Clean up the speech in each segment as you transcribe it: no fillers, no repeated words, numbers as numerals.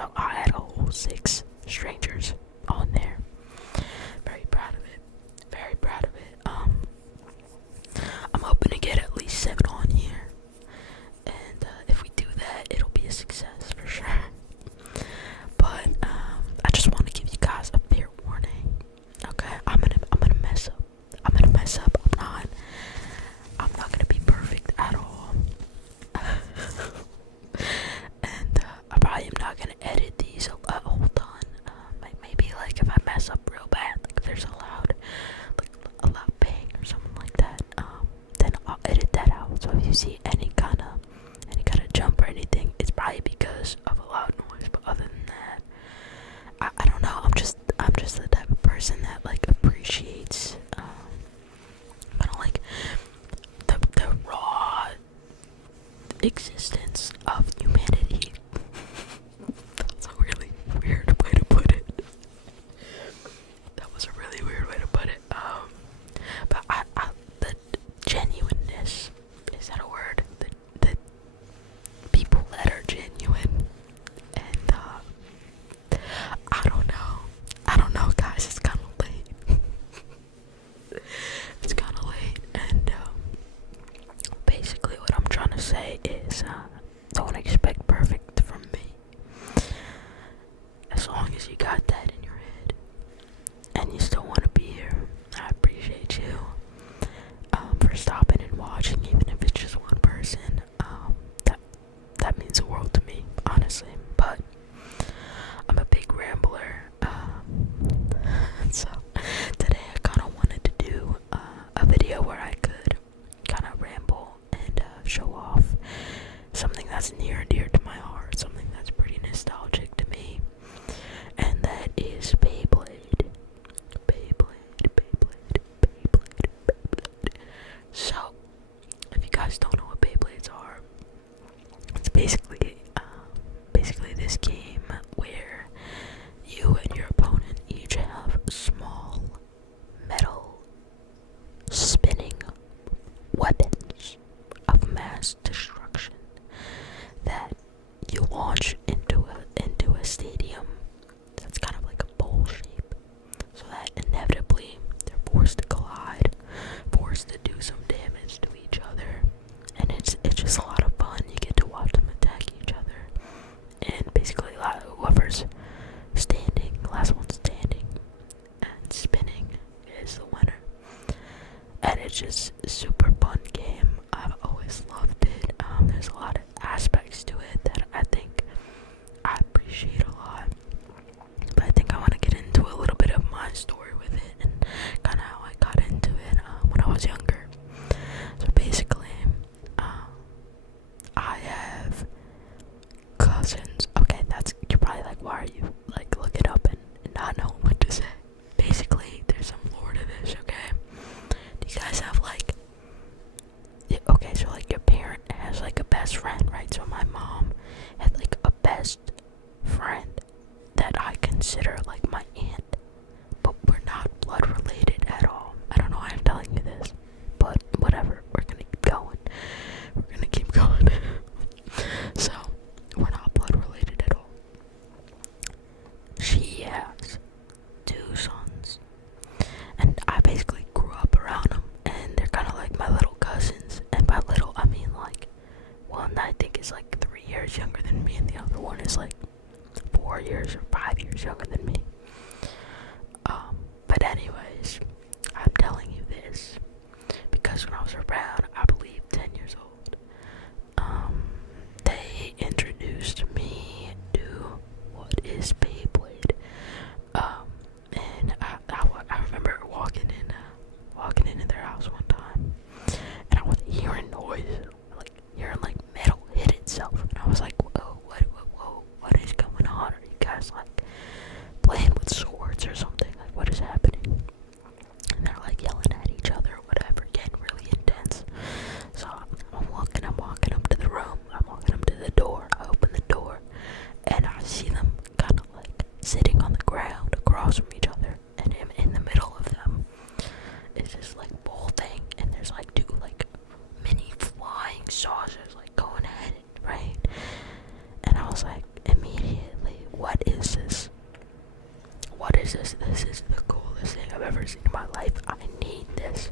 So I had a whole 6 strangers on there. Very proud of it. Very proud of it. I'm hoping to get at least 7 on here. And if we do that, it'll be a success for sure. But I just want to give you guys a fair warning. Okay, I'm gonna mess up. I'm gonna mess up. I'm not gonna be perfect at all. And I probably am not gonna edit these a whole ton. Maybe like if I mess up real bad, like if there's a loud bang or something like that, then I'll edit that out. So if you see any kind of jump or anything, it's probably because of a loud noise. But other than that, I don't know. I'm just the type of person that like appreciates kind of like the raw existence of humanity. That's a really weird way to put it. That was a really weird way to put it. But the genuineness, is that a word? The people that are genuine, and I don't know, guys. It's kind of late. It's kind of late, and basically what I'm trying to say is, don't expect perfect from me. As long as you got that in your head, and you still want to be here, I appreciate you for stopping and watching, even if it's just one person. That means the world to me, honestly. But I'm a big rambler, so today I kind of wanted to do a video where I could kind of ramble and show off something that's near and dear to my heart, something that's pretty nostalgic to me, and that is Beyblade. So, if you guys don't know what Beyblades are, it's basically this game where you and your opponent each have small metal spinning weapons of mass destruction that you launch into a stadium that's kind of like a bowl shape, so that inevitably they're forced to collide, forced to do some damage to each other, and it's just a lot of fun. You get to watch them attack each other, and basically whoever's standing, the last one standing and spinning, is the winner. And it's just a super fun game. I've always loved it. There's a lot of aspects to it that I think I appreciate a lot. But I think I want to get into a little bit of my story with it and kind of how I got into it when I was younger. So basically, I have cousins. Okay, you're probably like, why are you like looking up and not knowing what to say? Basically, there's some lore to this, okay? Do you guys have like, okay, so like your parent has like a best friend, right? So my mom had like a best friend that I consider like my aunt, but we're not blood related at all. I don't know why I'm telling you this, but whatever, we're gonna keep going. So, we're not blood related at all. She has 2 sons, and I basically grew up around them, and they're kind of like my little cousins. And by little, I mean like, one I think is like 3 years younger than me, and the other one is like 4 years or 5 years younger than me. But anyways, I'm telling you this because when I was around, I believe 10 years old, they introduced me to what is Beyblade. And I remember walking into their house one time, and I was hearing noise, like hearing like metal hit itself, and I was like, whoa, what is going on? Are you guys like playing is this? This is the coolest thing I've ever seen in my life. I need this.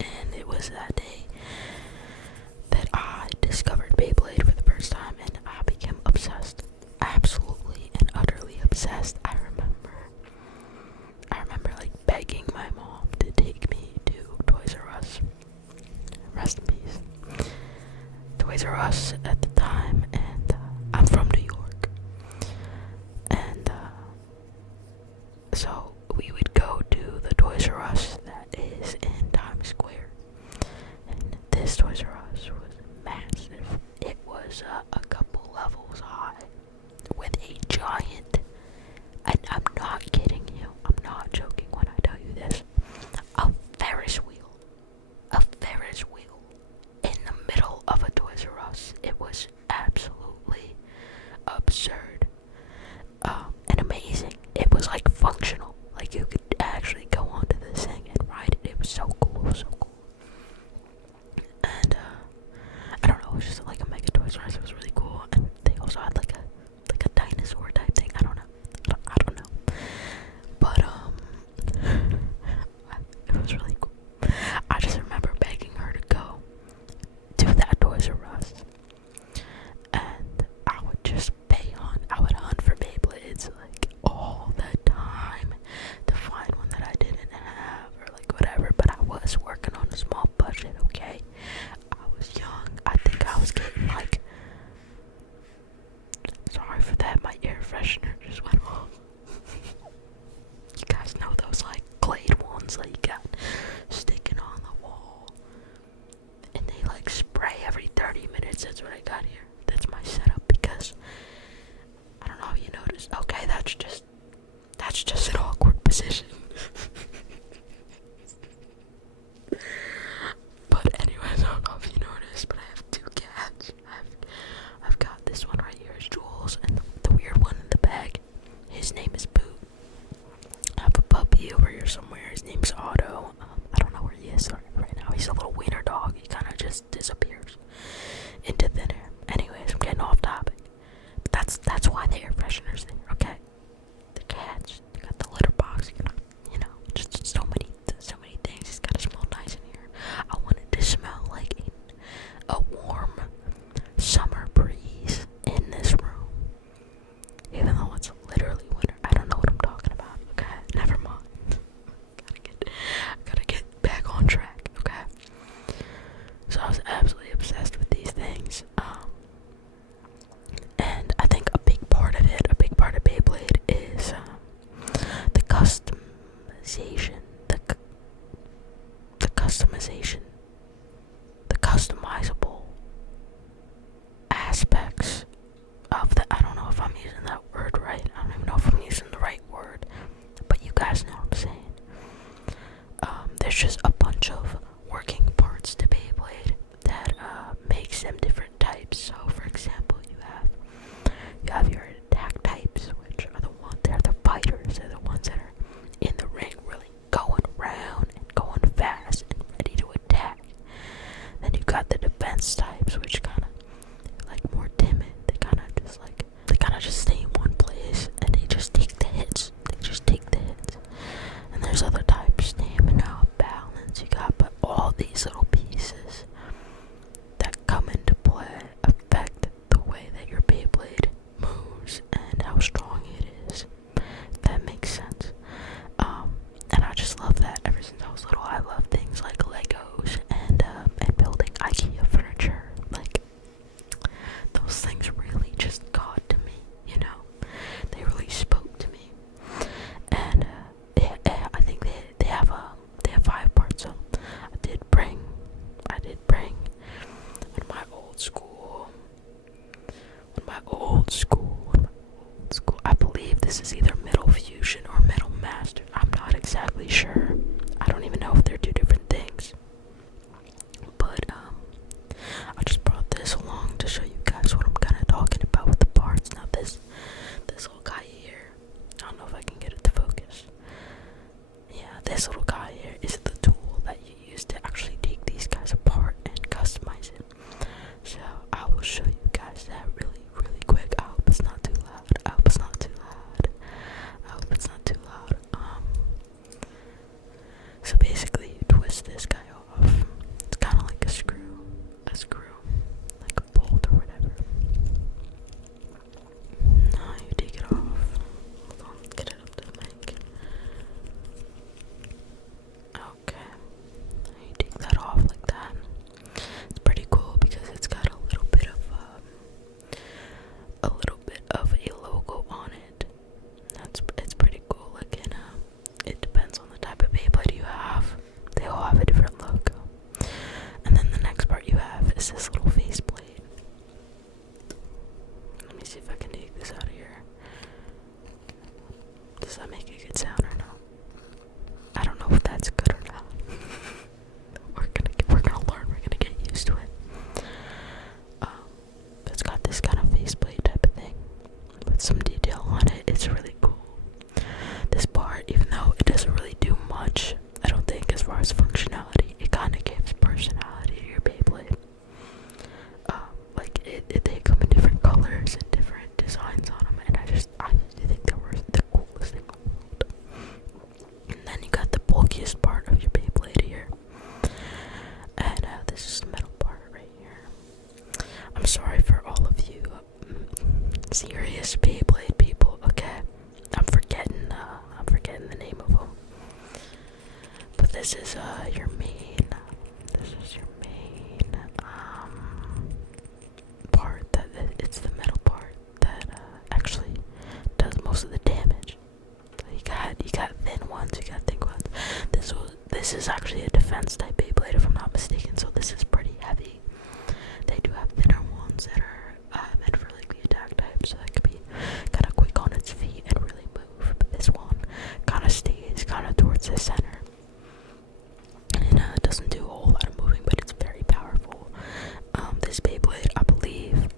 And it was that day that I discovered Beyblade for the first time, and I became obsessed. Absolutely and utterly obsessed. I remember like begging my mom to take me to Toys R Us. Rest in peace. Toys R Us at the time, and I'm from New York. And so we would go to the Toys R Us that is in Times Square. And this Toys R Us was massive. It was a couple levels high with a giant, and I'm not kidding you, I'm not joking when I tell you this, a Ferris wheel in the middle of a Toys R Us. It was absolutely absurd, and amazing. It was like functional, like you could actually go onto this thing and ride it. It was so cool, so cool. And I don't know, it was just like a mega Toys R Us. It was really cool, and they also had like a dinosaur type thing. I don't know, but it was really cool. I just remember begging her to go to that Toys R Us, and I would hunt for Beyblades like all the time to find one that I didn't have or like whatever. But I was working on a small budget, okay? I was young. I think I was getting like, sorry for that, my air freshener just went off. You guys know those like Glade ones that you got sticking on the wall, and they like spray every 30 minutes. That's what I got here. That's my setup, because I don't know if you noticed. Okay, that's just an awkward position. But anyways, I don't know if you noticed, but I have two cats. I've got this one right here, is Jules, and the weird one in the bag, his name is Boot. I have a puppy over here somewhere. His name's Otto. I don't know where he is right now. He's a little wiener dog. He kind of just disappears into thin air. Anyways, I'm getting off topic. But that's why the air freshener's there, okay? The cats, they got the litter box, you know, just so many things. It's gotta smell nice in here. I want it to smell like a warm summer breeze in this room, even though it's literally winter. I don't know what I'm talking about. Okay, never mind. gotta get back on track. Okay. So I was absolutely obsessed with these things. And I think a big part of Beyblade is the customization, the customizable aspects of the, I don't know if I'm using that word right. I don't even know if I'm using the right word, but you guys know what I'm saying. There's just a bunch of working parts to Beyblade that makes them different types. So, for example, you have your attack types, which are they're the fighters. They're the ones that are in the ring, really going around and going fast and ready to attack. Then you've got the defense types, which kind of like more timid. They kind of just stay in one place and they just take the hits. And there's other types, stamina, balance. You got, but all these little pieces that come into play affect the way that your Beyblade moves and how strong it is. If that makes sense. And I just love that. Ever since I was little, I love things like Legos and building IKEA furniture. Like, those things really just got to me, you know. They really spoke to me. And I think they have 5 parts. So I did bring when my old school. I believe this is either Metal Fusion or Metal Master. I'm not exactly sure. I don't even know if they're two different things. But I just brought this along to show you guys what I'm kind of talking about with the parts. Now this little guy here, I don't know if I can get it to focus. Yeah, this little guy here is the tool that you use to actually take these guys apart and customize it. So I will show you guys that really, really quick. I hope it's not too loud. serious Beyblade people. Okay, I'm forgetting the name of them. But this is your main. This is your main part. That it's the metal part that actually does most of the damage. You got thin ones, you got thick ones. This is actually a defense type Beyblade, if I'm not mistaken. So this is pretty heavy. They do have thinner ones that are meant for like the attack type, so that could be kind of quick on its feet and really move. But this one kind of stays kind of towards the center, and it doesn't do a whole lot of moving, but it's very powerful. This Beyblade, I believe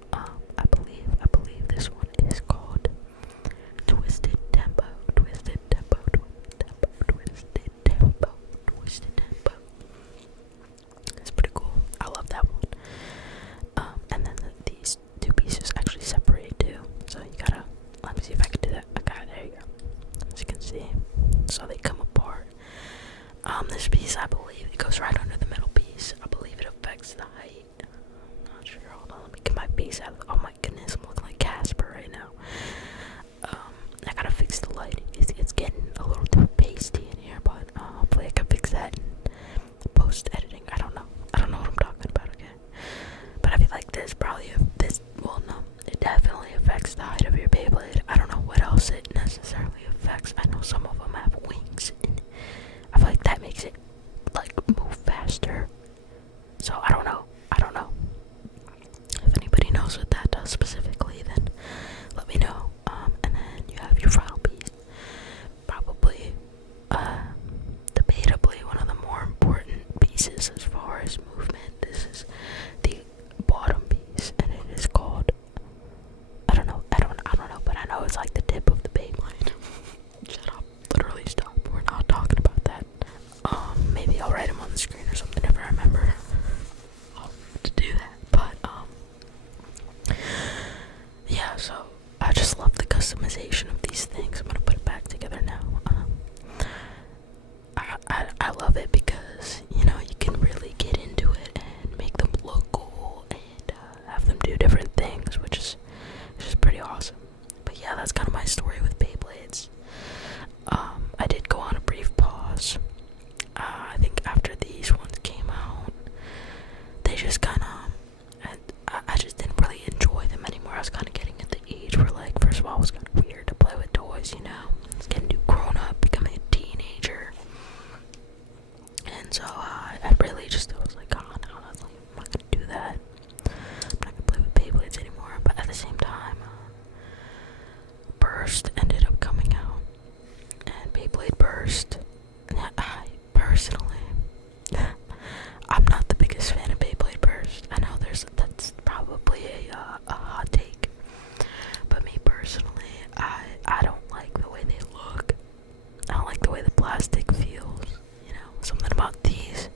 this one is called Twisted Tempo. Twisted Tempo. It's pretty cool. I love that one. And then these two pieces actually separate too. So you gotta, let me see if I can do that. Okay, there you go. As you can see. So they come apart. This piece, I believe, it goes right under the middle piece. I believe it affects the height. I'm not sure. Hold on, let me get my base out of, oh my goodness, I'm looking like Casper right now. I gotta fix the light. It's getting a little too pasty in here, but hopefully I can fix that in post editing. I don't know what I'm talking about, okay? But I feel like this probably, it definitely affects the height of your Beyblade. I don't know what else it necessarily affects. I know some of them have wings, and I feel like that makes it like move faster. So I don't know. If anybody knows what that does specifically, then let me know. And then you have your final piece. Probably, debatably one of the more important pieces as far as movement. This is the bottom piece, and it is called, I don't know, but I know it's like the tip of the Beyblade. Shut up, literally stop, we're not talking about that. Maybe I'll write them on the screen or something if I remember to do that, but, yeah, so, I just love the customization of these things. I'm gonna put it back together now. I love it because, you can really get into it and make them look cool and have them do different things, which is pretty awesome. But yeah, that's kind of my story with Beyblades. I did go on a brief pause. I think after these ones came out, they just kind of, I just didn't really enjoy them anymore. I was kind of getting at the age where, like, first of all, it was kind of weird to play with toys, I was getting too grown up, becoming a teenager. And so, I was like, oh no, I'm not gonna do that. I'm not gonna play with Beyblades anymore. But at the same time, Burst ended up coming out. And Beyblade Burst, I personally, I'm not the biggest fan of Beyblade Burst. I know that's probably a hot take. But me personally, I don't like the way they look. I don't like the way the plastic feels. Something about these,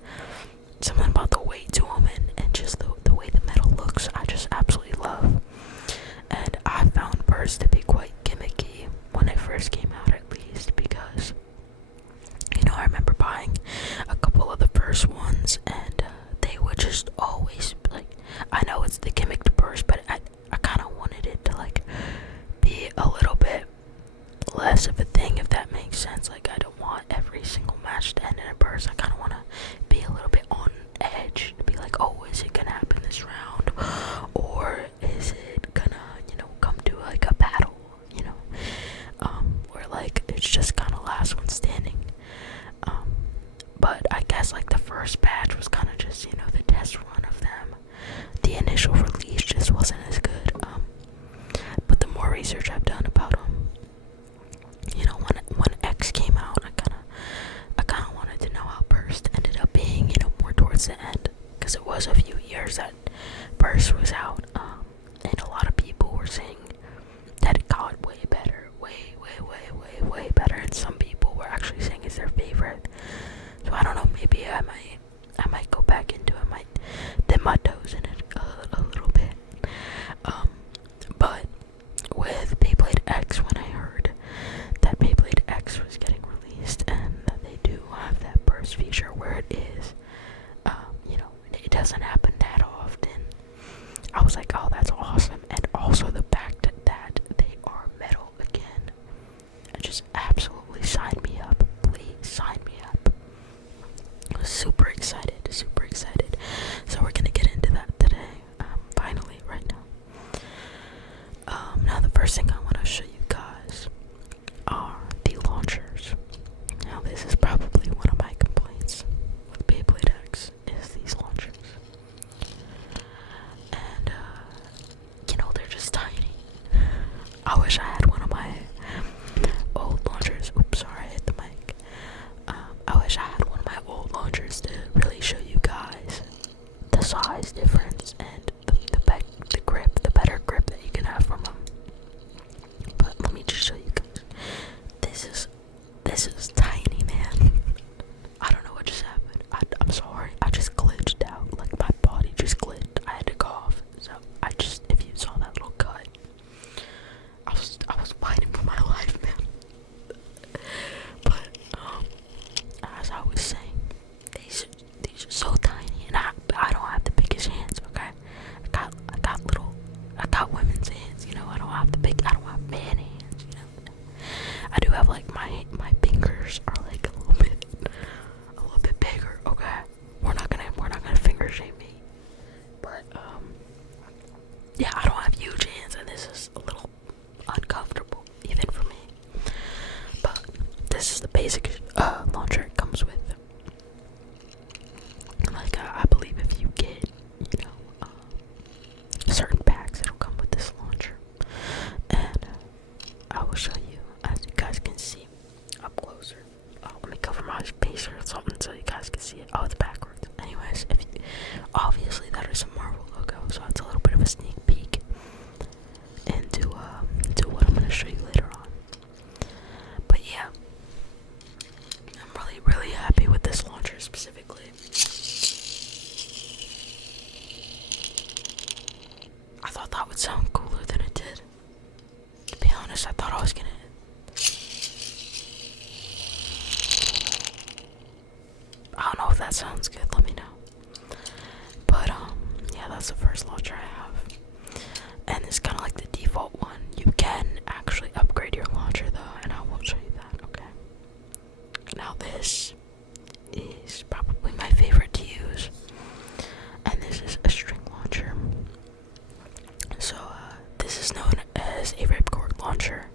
something about the weight to them, and just the way the metal looks, I just absolutely love. And I found Burst to be quite gimmicky when it first came out, at least, because, I remember buying a couple of the first ones, and they would just always, like, I know it's the gimmick to Burst, but I kind of wanted it to, like, be a little bit less of a thing, if that makes sense. Like, I don't want every single match to end in a Burst. I kind of want to be a little bit on edge, to be like, oh, is it gonna happen this round, or is it gonna, come to like a battle, where like it's just kind of last one standing. But I guess like the first batch was kind of just, the test run of them. The initial release just wasn't as good. But the more research I've done about them, when X came out, I kind of wanted to know how Burst ended up being, more towards the end, because it was a few years that Burst was out, and a lot of people were saying that it got way better, way better, and some people were actually saying it's their favorite. So I don't know, maybe I might go back into it, I might dip my toes in it a little bit. But with Beyblade X to show you guys are the launchers. Now this is probably one of my complaints with Beyblade X is these launchers. And they're just tiny. I wish I had one of my old launchers. Oops, sorry, I hit the mic. I wish I had one of my old launchers to really show you guys the size difference and the grip, the better grip that you can have from them. But let me just show you guys. This is tiny, man. I don't know what just happened. I'm sorry. I just glitched out. Like my body just glitched. I had to cough. So if you saw that little cut, I was fighting for my life, man. But as I was saying, these are so tiny, and I don't have the biggest hands. Okay, I got women's hands. I don't have I don't have man hands. I do have like my fingers are like a little bit bigger. Okay, we're not gonna finger shame me. But yeah, I don't have huge hands, and this is a little uncomfortable even for me. But this is the basic launcher it comes with. Like I believe if you get certain packs, it'll come with this launcher, and I will show you as you guys can see up closer. Let me cover my face or something so you guys can see it. Oh, it's backwards. Anyways, obviously that is a Marvel logo, so it's a little bit of a sneak peek into what I'm gonna show you later on. But yeah, I'm really happy with this launcher specifically. I thought that would sound cooler than it did. To be honest, I thought I was gonna. I don't know if that sounds good. Let me know. But yeah, that's the first launcher I have, and it's kind of like the default one. You can actually upgrade your launcher though, and I will show you that. Okay. Now this is probably my favorite to use, and this is a string launcher. So this is known as a ripcord launcher.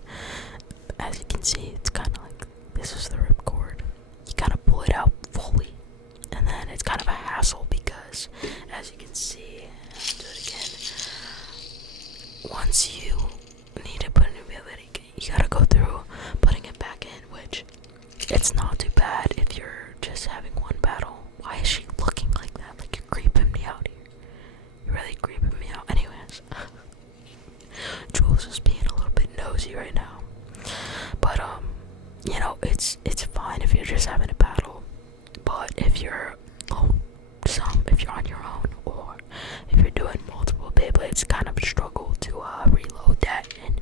As you can see, it's kind of like this is the ripcord. You kind of pull it out fully, and then it's kind of a hassle because, as you can see, I'll do it again. Once you need to put a new Beyblade, you gotta go through putting it back in, which it's not too bad if you're just having one battle. Why is she looking like that? Like you're creeping me out here. You're really creeping me out. Anyways, Jules is being a little bit nosy right now. But it's fine if you're just having a battle. But if you're if you're on your own, or if you're doing multiple Beyblades, it's kind of a struggle to reload that and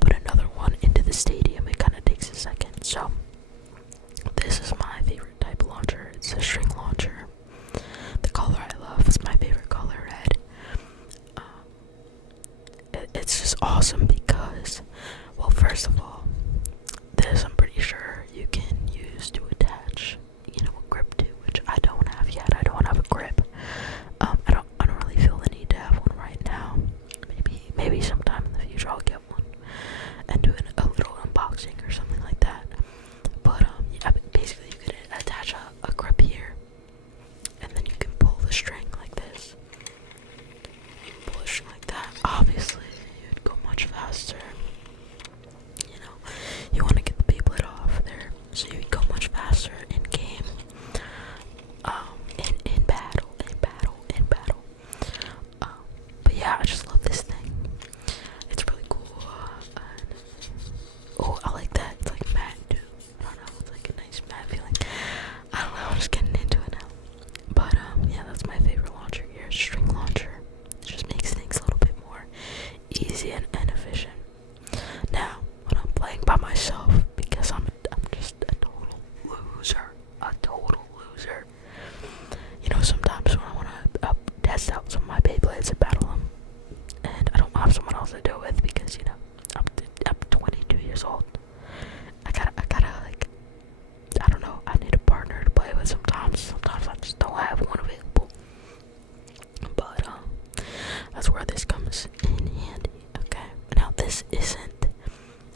put another one into the stadium. It kind of takes a second. So this is my favorite type of launcher. It's a string launcher. The color I love is my favorite color, red. It's just awesome because, well, first of all, this I'm pretty sure you can use to attach, a grip to, which I don't have yet. I don't have a grip. I don't really feel the need to have one right now. Maybe sometime in the future I'll get one and do a little unboxing or something like that. But yeah, basically you could attach a grip here, and then you can pull the string like this. You can pull the string like that. Obviously, you'd go much faster,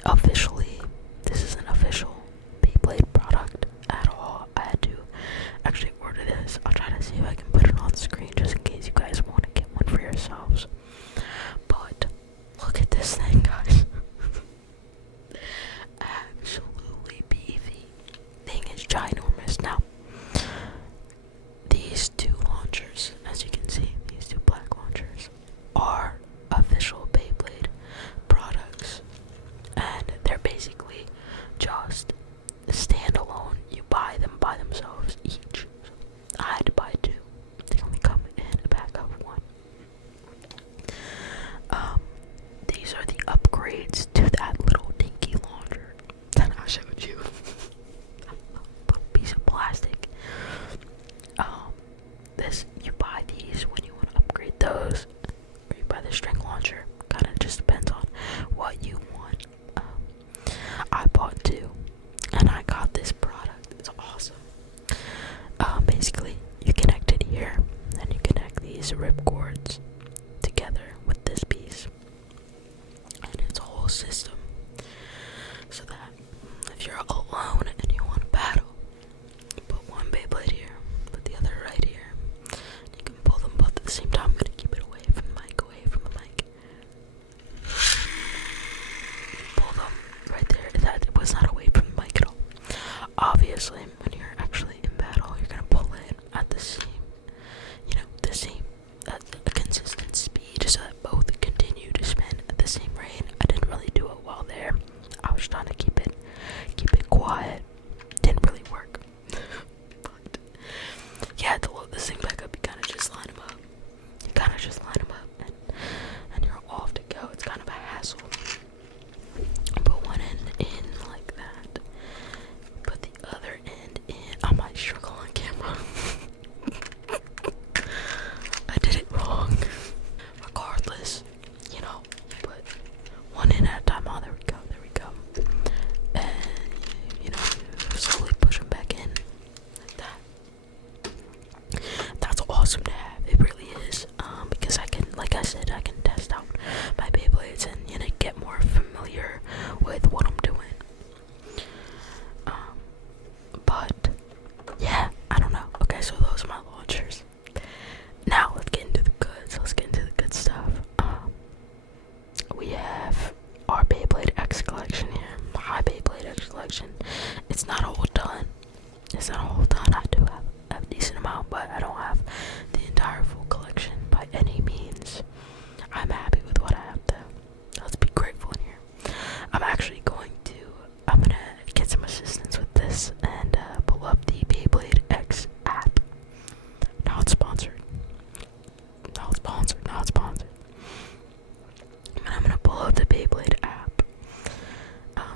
officially, this is an official Beyblade product at all. I had to actually order this. I'll try to see if I can put it on the screen just in case you guys want to get one for yourselves. But look at this thing, guys. Absolutely beefy. Thing is ginormous. Now, these two launchers, as you can see, these two black launchers are official Beyblade products, and they're basically just standalone. You buy them by themselves each. So I had to buy two. They only come in a pack of one. These are the upgrades to that little dinky launcher that I showed you. A piece of plastic. This, you buy these when you want to upgrade those, or you buy the string launcher. Kind of just depends on what you want. I bought two, and I got this product. It's awesome. Basically, you connect it here, and you connect these rip cords together with this piece, and it's a whole system. So that if you're alone and you want to battle, you put one Beyblade here, put the other right here. You can pull them both at the same time. I'm gonna keep it away from the mic, Pull them right there. That was not away from the mic at all. Obviously, when you're actually in battle, you're gonna pull it at the same, a consistent speed, so that both continue to spin at the same rate. I didn't really do it well there. I was trying to keep it quiet. Didn't really work. But yeah, to load this thing back up, you kind of just line them up. And you're off to go. It's kind of a hassle. Put one end in like that. Put the other end in. I might struggle on camera. I did it wrong. Regardless, you put one in at a time. Oh, there we go. And, you slowly push them back in like that. That's awesome to have. It really is. Because I can, like I said, I can test out my Beyblades and, get more familiar with what I'm doing. But, yeah, I don't know. Okay, so those are my launchers. Now, let's get into the goods. Let's get into the good stuff. We have our Beyblade X collection here. My Beyblade X collection. It's not all done. I do have a decent amount, but I don't have the entire full collection by any means. I'm happy with what I have though. Let's be grateful in here. I'm gonna get some assistance with this and pull up the Beyblade X app. Not sponsored. And I'm gonna pull up the Beyblade app,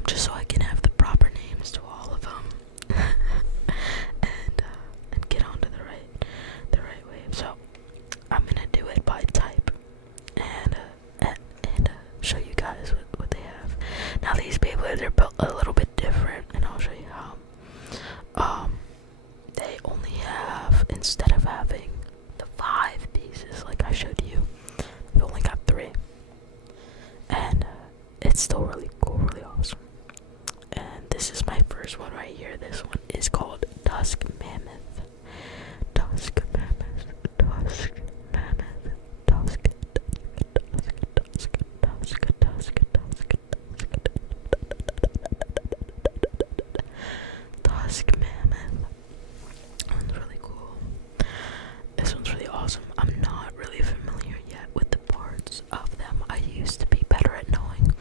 just so I can have the proper names to all of them, and get onto the right wave. So I'm gonna do it by type, and show you guys what they have. Now these Beyblades are built a little bit different, and I'll show you how. They only have, instead of having the 5 pieces like I showed you, they've only got 3. And it's still really cool, really awesome. And this is my first one right here. This one is called Tusk Mammoth. Tusk Mammoth. Tusk Mammoth. Tusk. Tusk Mammoth. One's really cool. This one's really awesome. I'm not really familiar yet with the parts of them. I used to be better at knowing,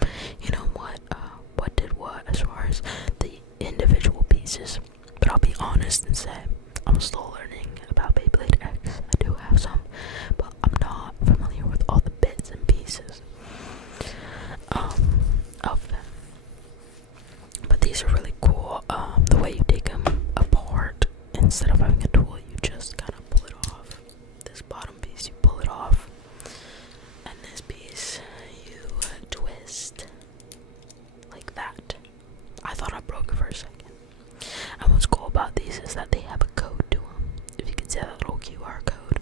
what did what as far as the individual pieces. But I'll be honest and say I'm still learning about Beyblade X. I do have some, but I'm not familiar with all the bits and pieces of them. But these are really cool. The way you take them apart, instead of having a tool, you just kind of pull it off. This bottom piece, you pull it off, and this piece, you twist like that. I thought I broke it for a second. And what's cool about these is that they have a code to them. If you can see that little QR code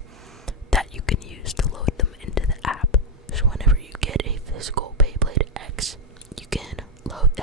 that you can use to load them into the app. So whenever you get a physical Beyblade X, you can load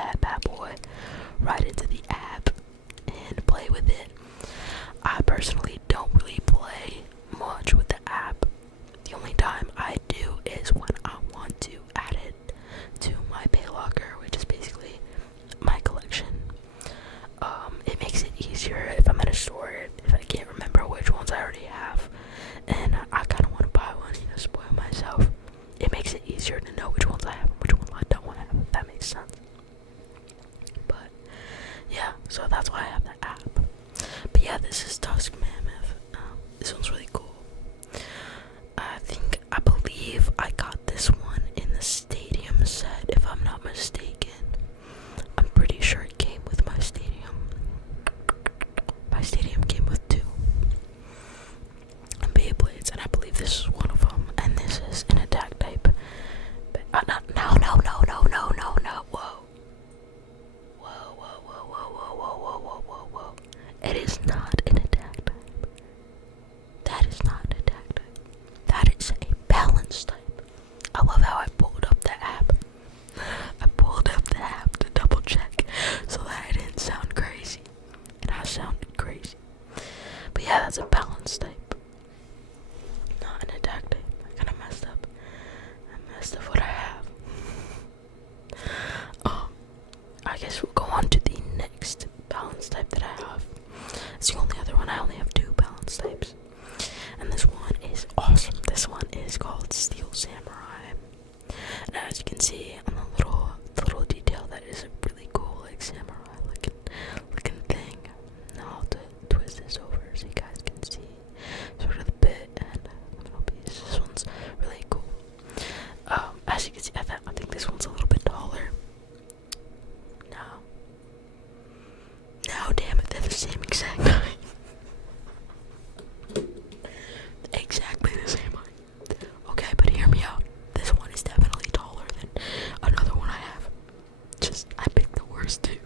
I guess we'll go on to the next balance type that I have. It's the only other one. I only have 2 balance types. And this one is awesome. This one is called Steel Samurai. And as you can see on the little detail, that is a really cool, like, samurai looking thing. Now I'll twist this over so you guys can see sort of the bit and the little piece. This one's really cool. As you can see, I think this one's a little bit taller. No, damn it, they're the same exact height. Exactly the same height. Okay, but hear me out. This one is definitely taller than another one I have. I picked the worst 2.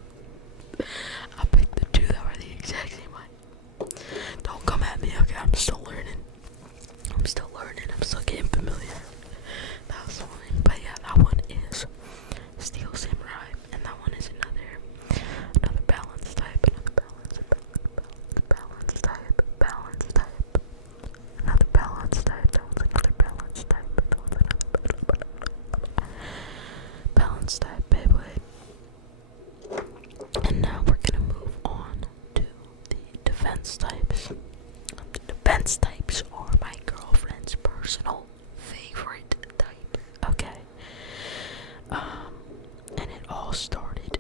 I picked the 2 that were the exact same height. Don't come at me, okay? I'm still learning. I'm still getting familiar. That was fine. But yeah, that one is Steel Samurai, and that one is another balance type, another balance type, another balance type, balance type Beyblade. And now we're gonna move on to the defense types. The defense types are my girlfriend's personal favorite type. Okay. And it all started.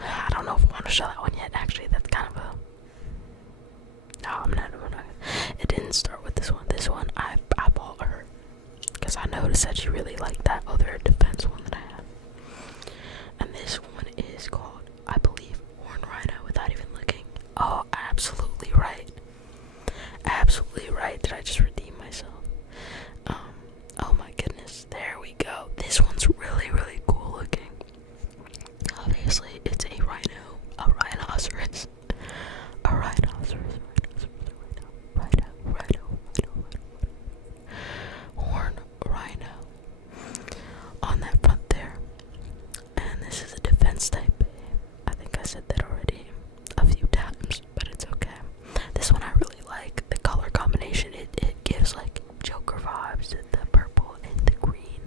I don't know if I want to show that one yet. Actually, that's kind of a. No, I'm not. It didn't start with this one. This one I bought her because I noticed that she really liked that other defense one that I had. And this one is called, I believe, Horn Rhino, without even looking. Oh, absolutely right. Absolutely right. Did I just redeem myself? Oh my goodness. There we go. This one's really, really cool looking. Obviously, it's a rhino. A rhinoceros. A rhinoceros. Horn Rhino. On that front there. And this is a defense type. I think I said that already a few times, but it's okay. This one I really like. The color combination, it gives like Joker vibes, the purple and the green.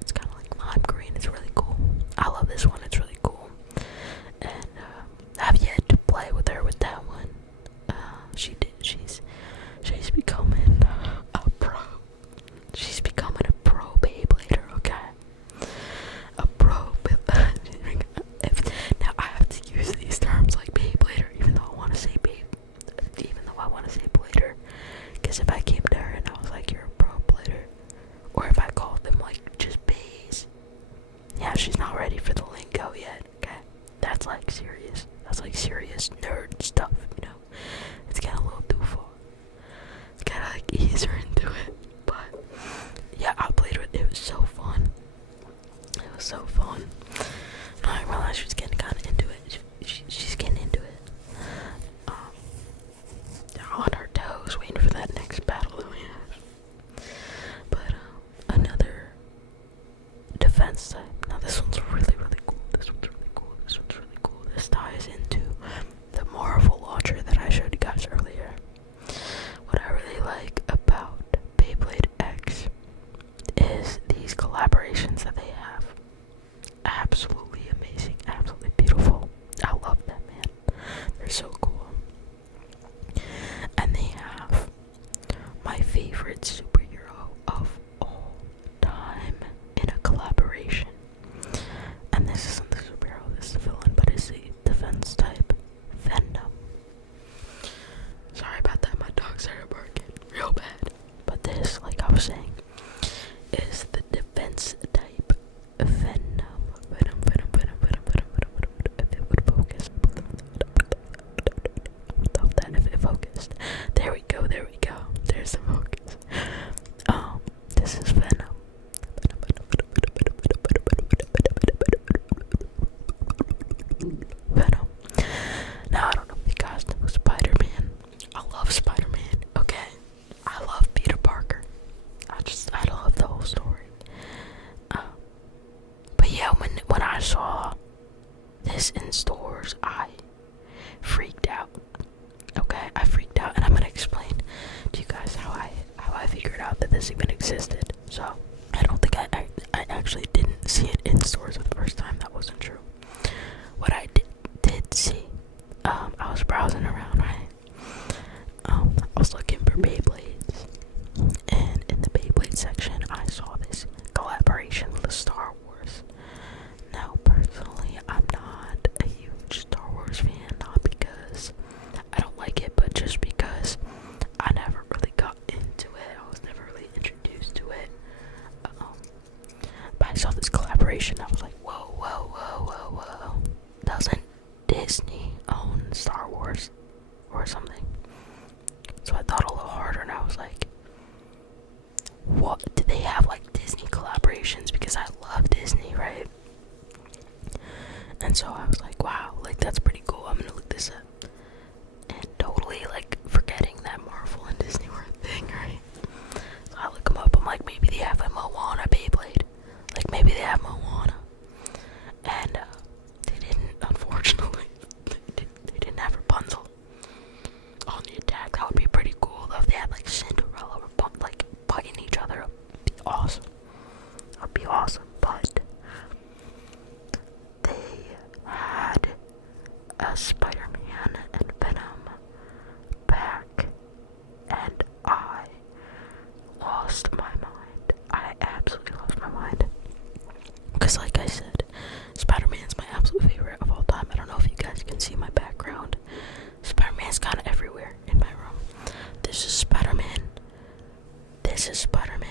It's kind of like lime green. It's really cool. I love this one. It's really cool. And I've yet to play with her with that one. She's becoming a pro. She's becoming a pro Beyblader, okay? A pro now I have to use these terms like Beyblader, even though I want to say Blader. Because if I came to her and I was like, you're a pro Blader, or if I called them like just Bays, yeah, she's not ready for the lingo yet, okay? That's like serious nerd stuff, you know? It's getting a little too far. It's gotta like ease her into it. But yeah, I played with it. It was so fun. I realized she was getting kind of into it. She's getting into it. On her toes, waiting for that next battle that we have. But another defense type. Now this one's really, really cool. This ties into the Marvel launcher that I showed you guys earlier. What I really like about Beyblade X is these collaborations that they have. Absolutely amazing, absolutely beautiful. I love them, man. They're so cool. And they have my favorite superhero of all time in a collaboration. And this isn't the superhero, this is the villain, but it's the defense type, Venom. Sorry about that, my dog started barking real bad. But this, like I was saying, is the defense type, Venom. If it would focus. If it focused. There we go. There's the focus. This is Venom. Venom. Now, I don't know if you guys know Spider-Man. I love Spider-Man, okay? I love Peter Parker. I love the whole story. But yeah, when I saw this in stores, I freaked out. Okay, I freaked out, and I'm gonna explain to you guys how I figured out that this even existed. So I don't think I actually didn't see it in stores the first time. That wasn't true. Disney owned Star Wars or something. So I thought a little harder, and I was like, what? Do they have like Disney collaborations? Because I love Disney, right? And so I was like, wow, like that's pretty cool. I'm gonna look this up. And totally like forgetting that Marvel and Disney were a thing, right? So I look them up. I'm like, maybe they have a Moana Beyblade. Like maybe they have Moana. And they didn't, unfortunately. They didn't have Rapunzel on the attack. That would be pretty cool though if they had like Cinderella or like bugging each other up. It'd be awesome. That would be awesome. But they had a Spider-Man and Venom pack, and I lost my mind. I absolutely lost my mind. Because like I said, Spider-Man's my absolute favorite of all time. I don't know if you guys can see my background. Spider-Man's kind of everywhere in my room. This is Spider-Man. This is Spider-Man.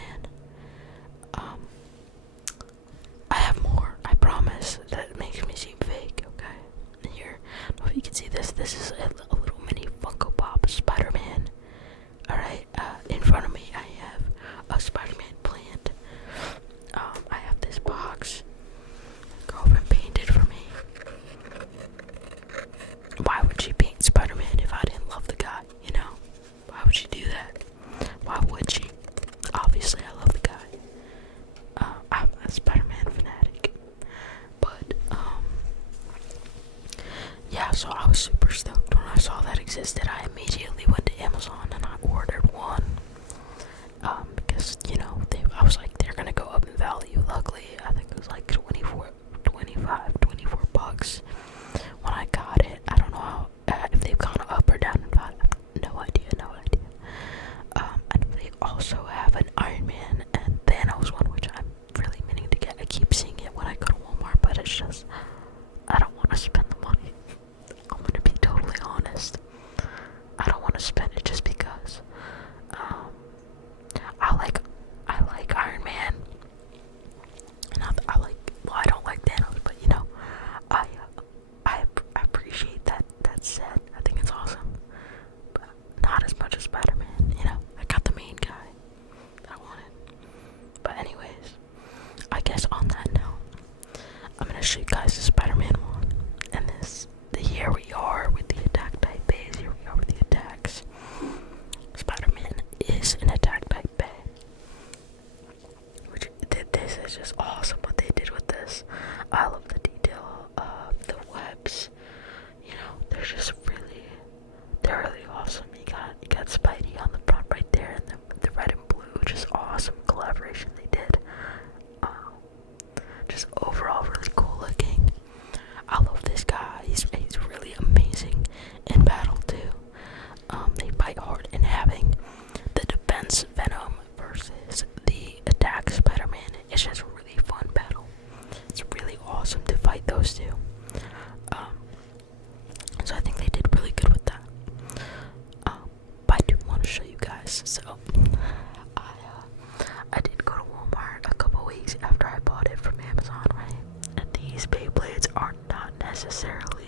I have more. I promise. That makes me seem fake, okay? And here, I don't know if you can see this. This is a little mini Funko Pop Spider-Man. Alright, in front of me I have a Spider-Man plant. I have this box. Girlfriend painted for me. Why would she paint Spider-Man if I didn't love the guy, you know? Why would she do that? Why would she? Obviously I love the guy. I'm a Spider-Man fanatic. But, yeah, so I was super stoked when I saw that existed. I immediately went to Amazon and I ordered one. Because, you know, I was like, they're gonna go up in value. Luckily, I think it was like 24 bucks when I got it. I don't know how, if they've gone up or down in value. No idea. And they also have an Iron Man and Thanos one, which I'm really meaning to get. I keep seeing it when I go to Walmart, but it's just, I don't want to spend the money. I'm gonna be totally honest. I don't want to spend it just because. I like Iron Man, and I don't like Thanos, but you know, I appreciate that set. I think it's awesome, but not as much as Spider-Man. You know, I got the main guy that I wanted. But anyways, I guess on that note, I'm gonna show you guys the Spider-Man one, and here we are with the attack type base. Here we are with the attacks. Spider-Man is an attack type bay. This is just awesome what they did with this. I love the detail of the webs. You know, they're really awesome. You got Spidey on the front right there, and the red and blue, just awesome collaboration they did. Just overall really cool looking. I love this guy. He's really amazing in battle too. They fight hard, and having the defense Venom versus the attack Spider-Man, it's just a really fun battle. It's really awesome to fight those two. So I think they did really good with that. But I do want to show you guys. So I did go to Walmart a couple weeks after I bought it from Amazon, right? And these Beyblades are not necessarily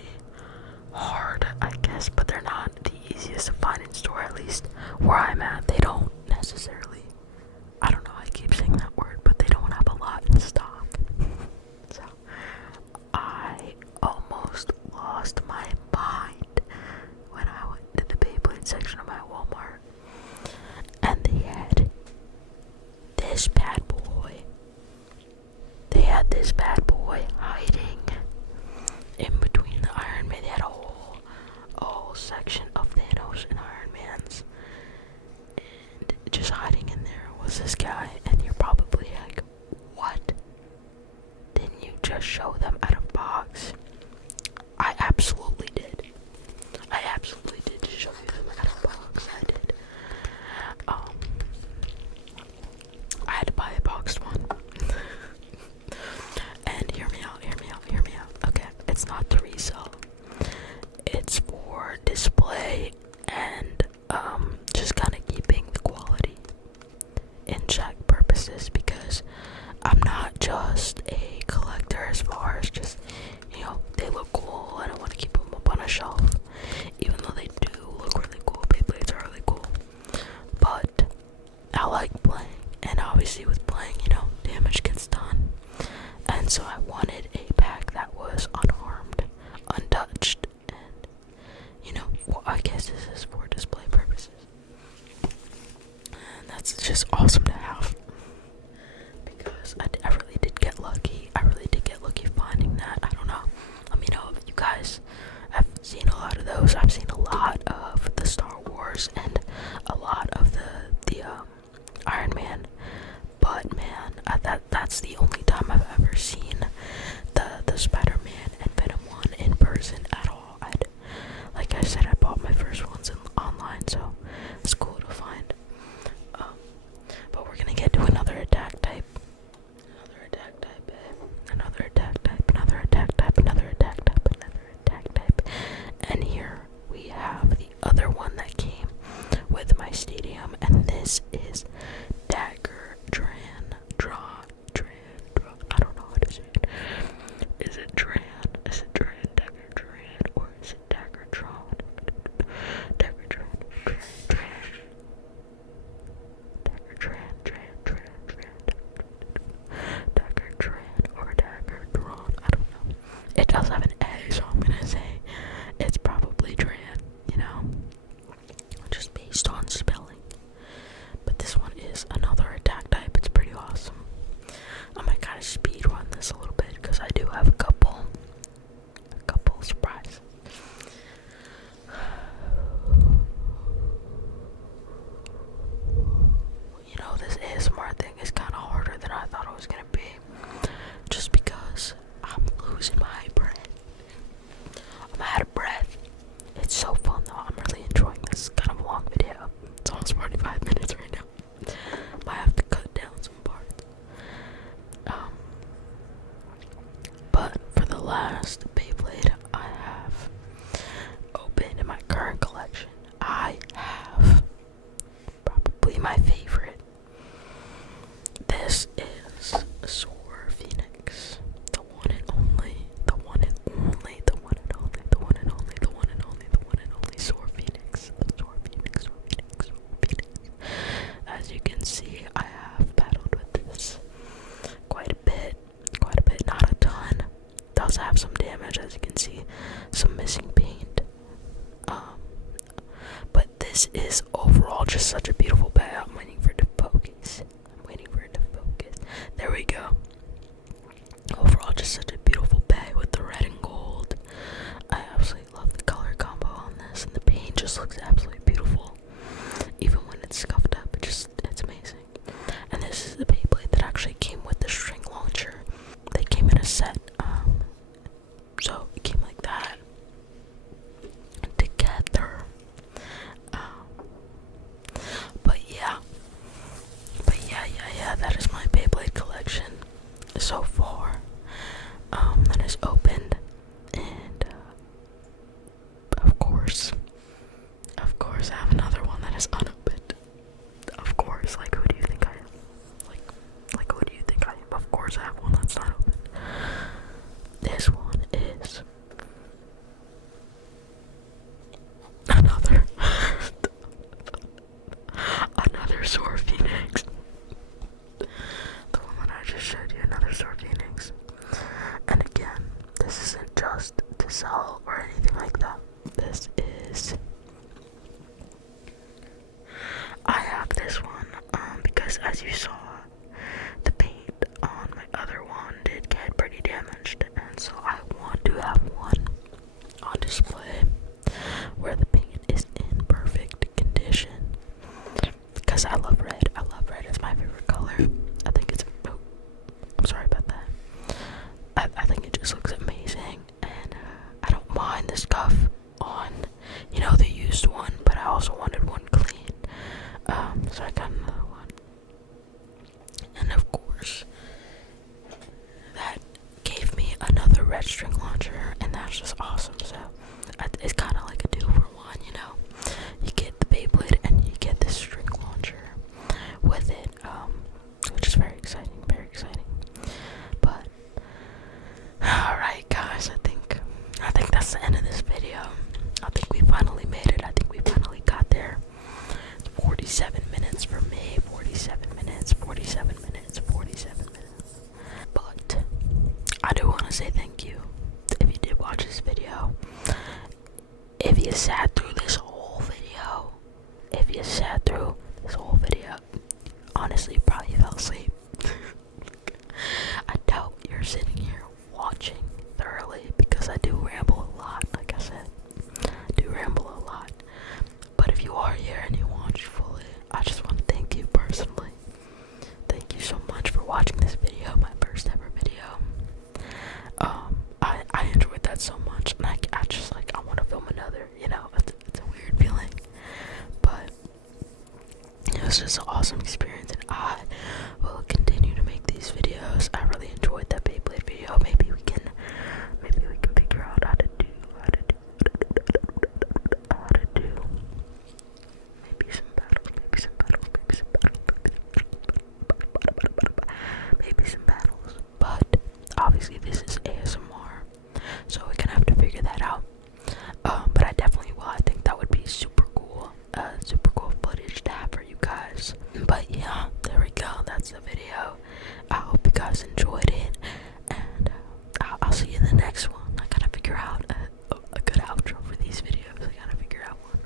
hard, I guess, but they're not the easiest to find in store, at least where I'm at. They don't necessarily, I don't know, I keep saying that word, but they don't have a lot in stock. So I almost lost my mind when I went to the Beyblade section of my Walmart, and they had this bad boy. They had this bad boy hiding in between the Iron Man. They had a whole section of Thanos and Iron Man's, and just hiding in there was this guy. And you're probably like, what? Didn't you just show them out of box? I absolutely did. I absolutely did just show you them out of box. I did. I had to buy a boxed one. And hear me out. Okay, it's not to resell. It's for display and just kind of keeping the quality in check purposes, because I'm not just a collector as far as just, you know, they look cool and I want to keep them up those. I've seen a lot of the Star Wars and a lot of the Iron Man, but man, that's the only time I've ever seen the Spider-Man and Venom one in person at all. Like I said, I bought my first ones online, so it's cool to find. But we're gonna get to another attack type. Another attack type, another attack type, another attack type, another attack type, another attack type. And here we have the other one that came with my stadium, and this is Dagger Dran. I don't know how to say it. Is it Dran? Is it Dran? Dagger Dran? Or is it Dagger Dran? Dagger Dran. Dagger Dran. Dagger Dran or Dagger Dran. I don't know. It does have an A, so I'm gonna say it's probably Dran, you know? Just based on spelling. But this one is another attack type. It's pretty awesome. I might kind of speed run this a little bit because I do have a couple surprises. You know, this ASMR thing is kind of harder than I thought it was gonna be, just because I'm losing my breath. I'm out of breath. It's so fun though. I'm really enjoying this. Kind of a long video. It's almost 45 minutes right now. Might have to cut down some parts. But for the last Beyblade I have opened in my current collection, I have probably my favorite. This is Soar Phoenix. The one and only, the one and only, the one and only, the one and only, the one and only, the one and only Soar Phoenix. Soar Phoenix, Soar Phoenix, Soar Phoenix. As you can see, I have battled with this quite a bit, not a ton. Does have some damage, as you can see, some missing paint. But this is overall just such a beautiful bag. I'm waiting for it to focus. There we go. Overall, just such a beautiful bag with the red and gold. I absolutely love the color combo on this, and the paint just looks absolutely beautiful. Even when it's scuffed up, it's amazing. And this is the Beyblade that actually came with the string launcher. They came in a set, so it came like that together. But yeah, that is my Beyblade collection so far. That is opened, and of course, I have another one that is unopened. Of course, like who do you think I am? Like who do you think I am? Of course, I have one that's not open. This one is another Soar Phoenix. The one that I just showed you, another Soar Phoenix. And again, this isn't just to sell or anything like that. This is, I have this one because, as you saw, the paint on my other one did get pretty damaged, and so I want to have one on display where the paint is in perfect condition, because I love red. It's my favorite color. I think it's, oh, I'm sorry about that. I think it just looks amazing, and I don't mind the scuff on, you know, the used one, but I also wanted one clean, so I got another one. And of course, that gave me another red string launcher, and that's just awesome. So it's kind of like a 2-for-1, you know. You get the Beyblade and you get this string launcher with it, which is very exciting, But alright guys, I think that's the end of this video. I think we finally made it. I think we finally got there. 47 minutes for me, 47 minutes. But I do want to say thank you if you did watch this video. If you sat through this whole video, honestly, you probably fell asleep. I doubt you're sitting here watching thoroughly, because I do ramble a lot, like I said. I do was just an awesome experience, and I will continue to make these videos. I really enjoyed that Beyblade video. Maybe we can figure out how to do maybe some battles, but obviously this is ASMR, so we're gonna have to figure that out. But I definitely will. I think that would be super cool footage to have for you guys. But yeah, there we go. That's the video. I hope you guys enjoyed it, and I'll see you in the next one. I gotta figure out a good outro for these videos. I gotta figure out one.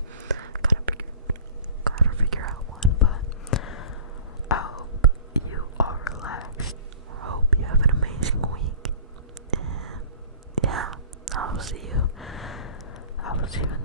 Gotta figure out one. But I hope you are relaxed. I hope you have an amazing week. And yeah, I will see you in